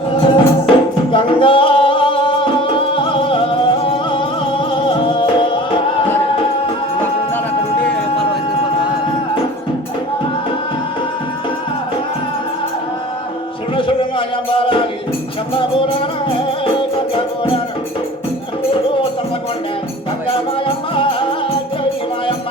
గంగా సున్న సున్న మాయంబారాలి శమ్మ బోరాన గంగా బోరాన తమ్మకొండ గంగా మాయమ్మ జై మాయమ్మ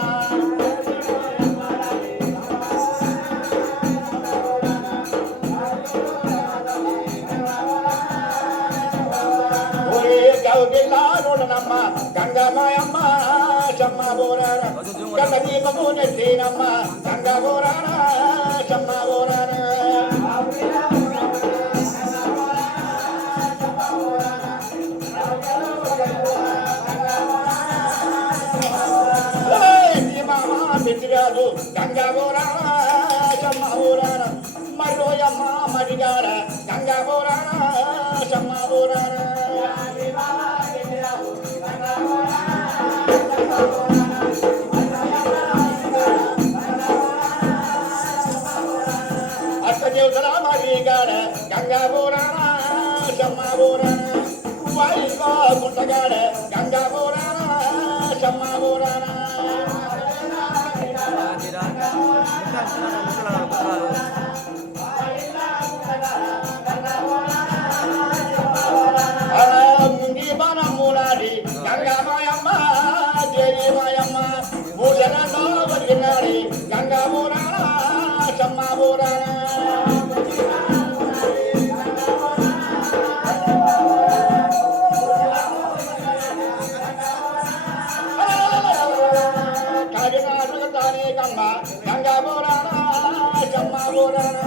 గౌగిలారుడనమ్మ గంగా మాయమ్మ శమ్మ బోరాన గంగ దీపము నెత్తినమ్మ గంగా బోరాన శమ్మ బోరాన రాజు గంగా బోరాన శమ్మ బోరాన మరోయమ్మ మడిగాడ గంగా బోరాన శమ్మ బోరాన అష్టదేవతల మడిగాడ గంగా బోరాన శమ్మ బోరాన వాయిగా గుంటగాడ గంగా బోరాన శమ్మ బోరాన ముంగి బాణం మూలాడి గంగా మాయమ్మ దేవి మాయమ్మ భూషణంలో బతికినాడి గంగా బోరాన శమ్మ బోరాన కాకినాడ తానే కమ్మ గంగా బోరాన శమ్మ బోరాన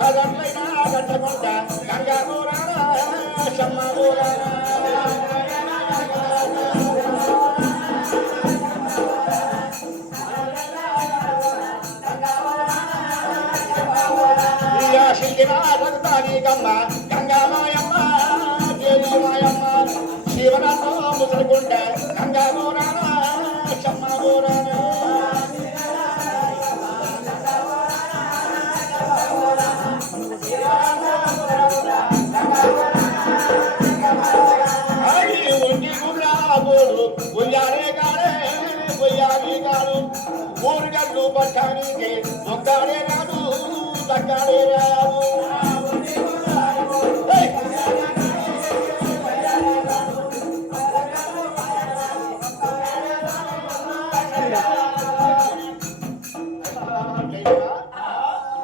కదట్లైన గట్టకుంట గంగా బోరాన శమ్మ బోరాన తానే కమ్మ గంగా మాయమ్మ దేవి మాయమ్మ శివనాథ ముసలిగుండ గంగా బోరాన శమ్మ బోరాన ఉయ్యారే గాడే ఉయ్యాలి గాడు ఊరుగల్లు పట్టానికి ఒక్కడే రాడు తక్కడే రాడు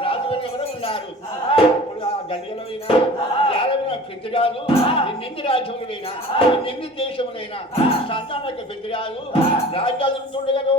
రాజులు ఎవరు ఉన్నారు గడియలో పెద్దరాజు ఎన్నెన్ని రాజ్యములైనా ఎన్నెన్ని దేశములైనా సంతానకు పెద్దరాజు రాజ్యాలు ఉండగలరు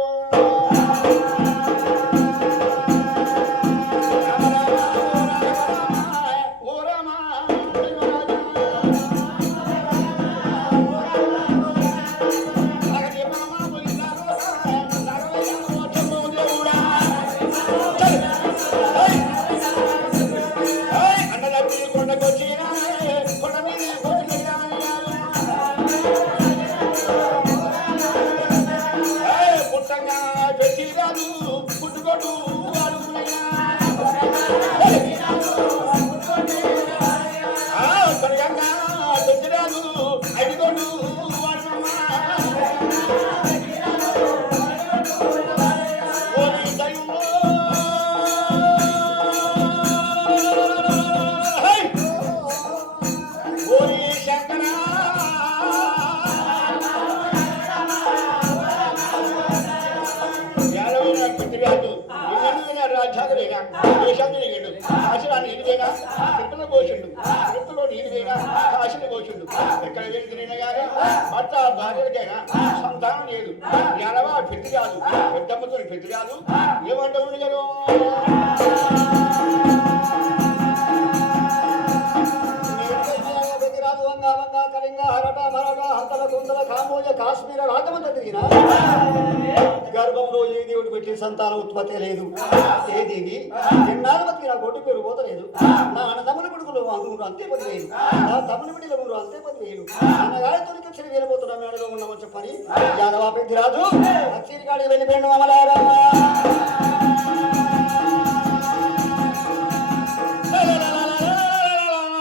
దేశాన్ని తిరిగిండు కాశీరాన్ని ఇదివేనా తిరుపతిలో పోసిండు తిరుపతిలో నీరువేనా కాశీని పోసిండు ఎక్కడ వెళ్ళినా కానీ భర్త భార్యలకైనా సంతానం లేదు ఎనవా పెద్ద కాదు పెద్దమ్మతో పెద్ద కాదు ఏమంటూ ఉండి కదా కాశ్మీర రాజమండ్రి తిరిగినా గర్భంలో ఏ దేవుడు పెట్టి సంతాన ఉత్పత్తి లేదు ఏ దేవి ఎన్నాళ్ళ బతికి నా కొట్టు పేరు పోతలేదు నా అన్నదమ్ముల కొడుకులు అందుకు అంతే 10,000 నా తమ్ముని బిడ్డల ఊరు అంతే 10,000 అన్నగారితో వచ్చి వెళ్ళిపోతున్నా మేడలో ఉన్నామని చెప్పని యాదవ పెద్దిరాజు అచ్చిరికాడికి వెళ్ళిపోయిండు అమలారా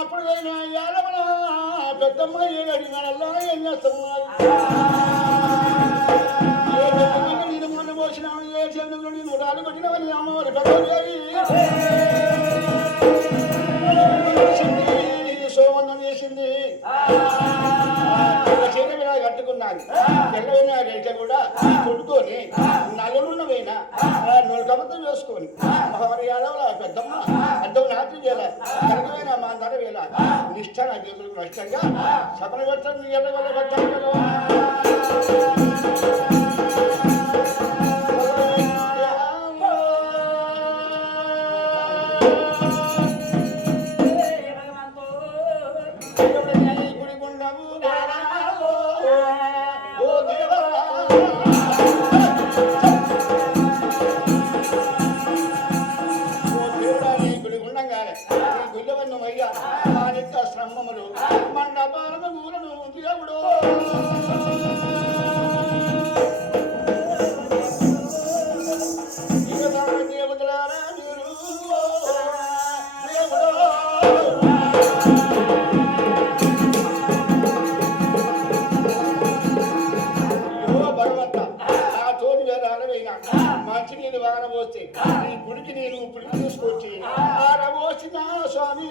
అప్పుడు పెద్దమ్మ ఏడు అడిగినల్లా ఏం చేస్తున్నారు నేను మొన్న పోసినాను ఏ చెవులు నూరాలు కొట్టినవని అమ్మవారి పెద్దవి సోమన్నం చేసింది చీర మీద కట్టుకున్నాను తెల్లవైన రేట కూడా కొట్టుకొని నలుగున్నవైనా నొలకమతం చేసుకొని మహామర్యాదల పెద్దమ్మ అద్దం నాట్యం చేయాలి కనుకైనా మా అందర వేళ నిష్ఠ నా జీవితంలో నష్టంగా సపన పెట్టడం ఎల్లగొల్ల పెట్టాలి శ్రమములు మండపాలన మూలను దేవుడు దేవతలారా మీరు దేవుడు మంచి నీళ్ళు వాన పోస్తే ఈ గుడికి నేను ఇప్పుడు తీసుకొచ్చి ఆరబోసిన స్వామి